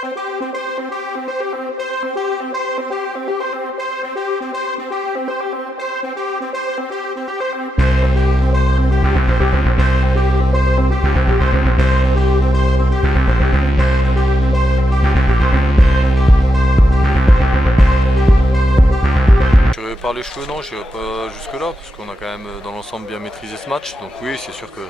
Par les cheveux, non, je n'irai pas jusque-là, parce qu'on a quand même dans l'ensemble bien maîtrisé ce match. Donc oui, c'est sûr que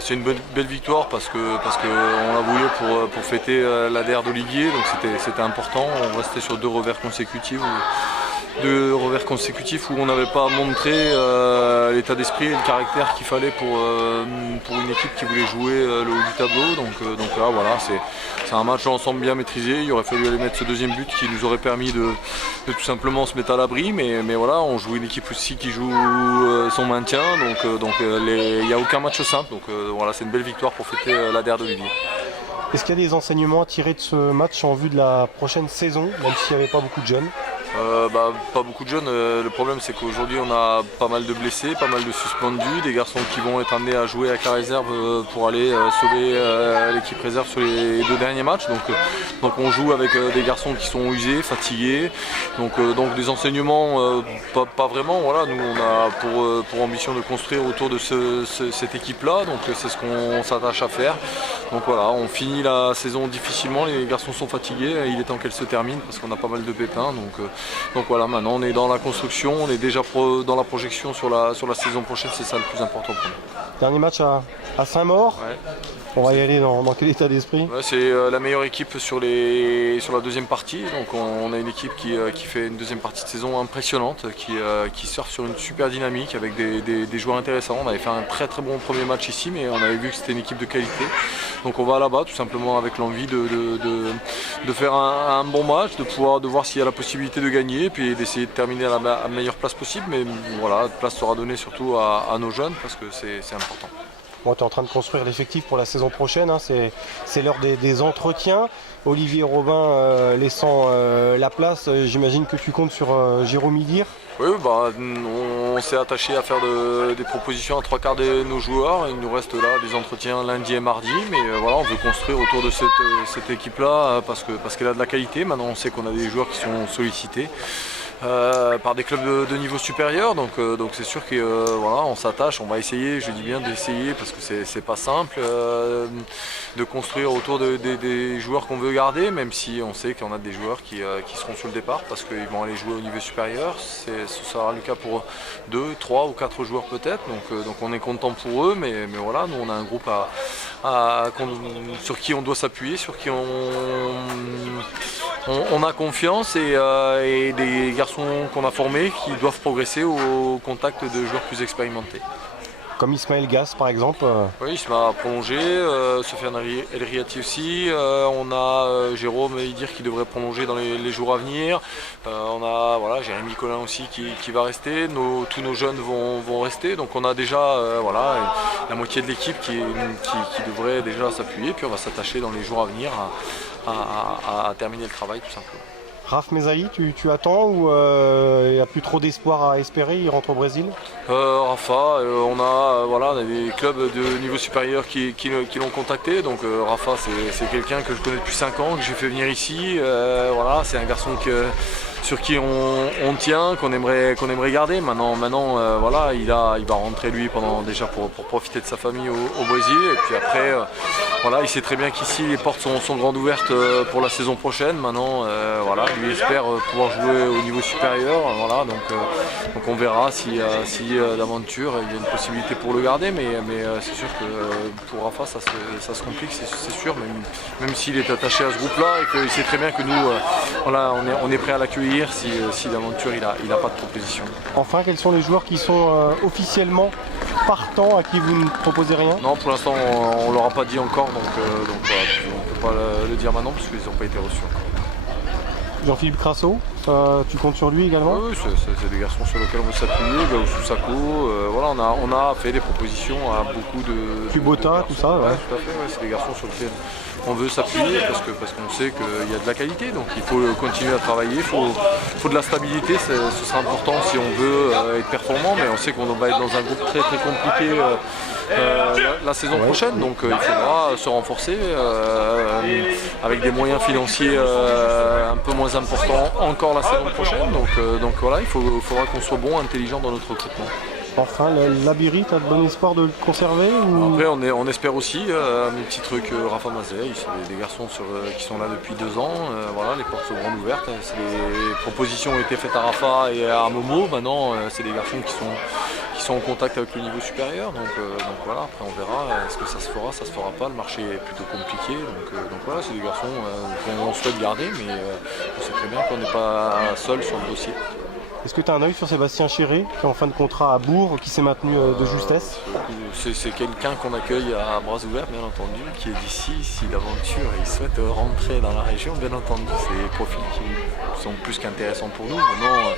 c'est une belle victoire parce qu'on l'a voulu pour fêter la DR d'Olivier, donc c'était important. On restait sur deux revers consécutifs où on n'avait pas montré l'état d'esprit et le caractère qu'il fallait pour une équipe qui voulait jouer le haut du tableau. Donc là, voilà, c'est un match d'ensemble bien maîtrisé. Il aurait fallu aller mettre ce deuxième but qui nous aurait permis de tout simplement se mettre à l'abri. Mais voilà, on joue une équipe aussi qui joue son maintien. Donc il n'y a aucun match simple. Donc voilà, c'est une belle victoire pour fêter la DR d'Olivier. Est-ce qu'il y a des enseignements à tirer de ce match en vue de la prochaine saison, même s'il n'y avait pas beaucoup de jeunes? Pas beaucoup de jeunes. Le problème, c'est qu'aujourd'hui on a pas mal de blessés, pas mal de suspendus, des garçons qui vont être amenés à jouer avec la réserve pour aller sauver l'équipe réserve sur les deux derniers matchs. Donc on joue avec des garçons qui sont usés, fatigués. Donc des enseignements, pas vraiment. Voilà, nous on a pour ambition de construire autour de cette équipe-là. Donc c'est ce qu'on s'attache à faire. Donc voilà, on finit la saison difficilement. Les garçons sont fatigués. Il est temps qu'elle se termine parce qu'on a pas mal de pépins. Donc voilà, maintenant on est dans la construction, on est déjà dans la projection sur la saison prochaine, c'est ça le plus important pour nous. Dernier match à Saint-Maur. Ouais. On va y aller dans quel état d'esprit? Ouais, c'est la meilleure équipe sur la deuxième partie. Donc on a une équipe qui fait une deuxième partie de saison impressionnante, qui surfe sur une super dynamique avec des joueurs intéressants. On avait fait un très très bon premier match ici, mais on avait vu que c'était une équipe de qualité. Donc on va là-bas tout simplement avec l'envie de faire un bon match, de voir s'il y a la possibilité de gagner, puis d'essayer de terminer à la meilleure place possible. Mais voilà, la place sera donnée surtout à nos jeunes parce que c'est important. Bon, tu es en train de construire l'effectif pour la saison prochaine, hein. C'est l'heure des entretiens. Olivier Robin laissant la place, j'imagine que tu comptes sur Jérôme Idir. Oui, on s'est attaché à faire des propositions à 3/4 de nos joueurs. Il nous reste là des entretiens lundi et mardi, mais voilà, on veut construire autour de cette équipe-là parce qu'elle a de la qualité. Maintenant, on sait qu'on a des joueurs qui sont sollicités par des clubs de niveau supérieur, donc c'est sûr que voilà, on s'attache, on va essayer, je dis bien d'essayer parce que c'est pas simple de construire autour des joueurs qu'on veut garder, même si on sait qu'on a des joueurs qui seront sur le départ parce qu'ils vont aller jouer au niveau supérieur. Ce sera le cas pour 2, 3 ou 4 joueurs peut-être, donc on est content pour eux, mais voilà, nous on a un groupe sur qui on doit s'appuyer, sur qui on a confiance et des garçons qu'on a formés qui doivent progresser au contact de joueurs plus expérimentés. Comme Ismaël Gass par exemple. Oui, il m'a prolongé, Sofiane El Riati aussi, on a Jérôme Idir qui devrait prolonger dans les jours à venir, on a Jérémy Collin aussi qui va rester, tous nos jeunes vont rester, donc on a déjà la moitié de l'équipe qui devrait déjà s'appuyer, puis on va s'attacher dans les jours à venir à terminer le travail tout simplement. Raph Mezahi, tu attends ou il n'y a plus trop d'espoir à espérer, il rentre au Brésil? Rafa, on a des clubs de niveau supérieur qui l'ont contacté, donc Rafa c'est quelqu'un que je connais depuis 5 ans, que j'ai fait venir ici, c'est un garçon sur qui on tient, qu'on aimerait garder. Maintenant il va rentrer lui déjà pour profiter de sa famille au Brésil, et puis après il sait très bien qu'ici les portes sont grandes ouvertes pour la saison prochaine. Maintenant lui espère pouvoir jouer au niveau supérieur, donc on verra si d'aventure il y a une possibilité pour le garder, mais c'est sûr que pour Rafa ça se complique, c'est sûr, même s'il est attaché à ce groupe là et qu'il sait très bien que nous on est prêt à l'accueillir si d'aventure il n'a pas de proposition. Enfin, quels sont les joueurs qui sont officiellement partants, à qui vous ne proposez rien? Non, pour l'instant on ne leur a pas dit encore, donc on ne peut pas le dire maintenant parce qu'ils n'ont pas été reçus encore. Jean-Philippe Crasso, tu comptes sur lui également? Oui, c'est des garçons sur lesquels on veut s'appuyer, Gaoussou Sako, on a fait des propositions à beaucoup de... Kubota, tout ça. Ouais, tout à fait, c'est des garçons sur lesquels on veut s'appuyer parce qu'on sait qu'il y a de la qualité, donc il faut continuer à travailler, il faut de la stabilité, ce sera important si on veut être performant, mais on sait qu'on va être dans un groupe très très compliqué la saison prochaine, donc il faudra se renforcer avec des moyens financiers un peu moins importants encore la saison prochaine. Donc voilà, il faudra qu'on soit bon, intelligent dans notre recrutement. Enfin, Labiri, tu as de bon espoir de le conserver ou... Après, on espère aussi mes petits trucs Rafa Mazet, c'est des garçons qui sont là depuis 2 ans. Voilà, les portes sont grandes ouvertes. Les propositions ont été faites à Rafa et à Momo. Maintenant, c'est des garçons qui sont en contact avec le niveau supérieur. Donc voilà, après on verra. Est-ce que ça se fera pas. Le marché est plutôt compliqué. Donc voilà, c'est des garçons qu'on souhaite garder, mais on sait très bien qu'on n'est pas seul sur le dossier. Est-ce que tu as un œil sur Sébastien Chiré, qui est en fin de contrat à Bourg, qui s'est maintenu de justesse? C'est quelqu'un qu'on accueille à bras ouverts, bien entendu, qui est d'ici. Si l'aventure il souhaite rentrer dans la région, bien entendu, c'est des profils qui sont plus qu'intéressants pour nous. Maintenant,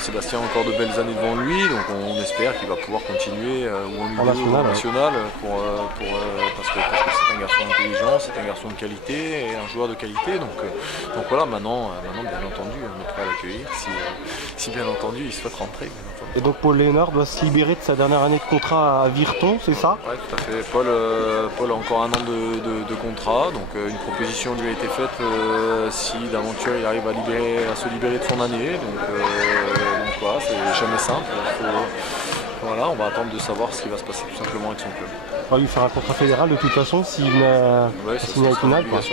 Sébastien a encore de belles années devant lui, donc on espère qu'il va pouvoir continuer ou en Ligue 2 ou en national, parce que c'est un garçon intelligent, c'est un garçon de qualité et un joueur de qualité. Donc voilà, maintenant, bien entendu, on est prêt à l'accueillir. Si bien entendu il souhaite rentrer. Et donc Paul Léonard doit se libérer de sa dernière année de contrat à Virton, c'est ça? Oui, tout à fait. Paul a encore 1 an de contrat, donc une proposition lui a été faite si d'aventure il arrive à se libérer de son année. Donc voilà, c'est jamais simple. Voilà, on va attendre de savoir ce qui va se passer tout simplement avec son club. On va lui faire un contrat fédéral de toute façon s'il venait à signer avec une alpe. Tout à fait.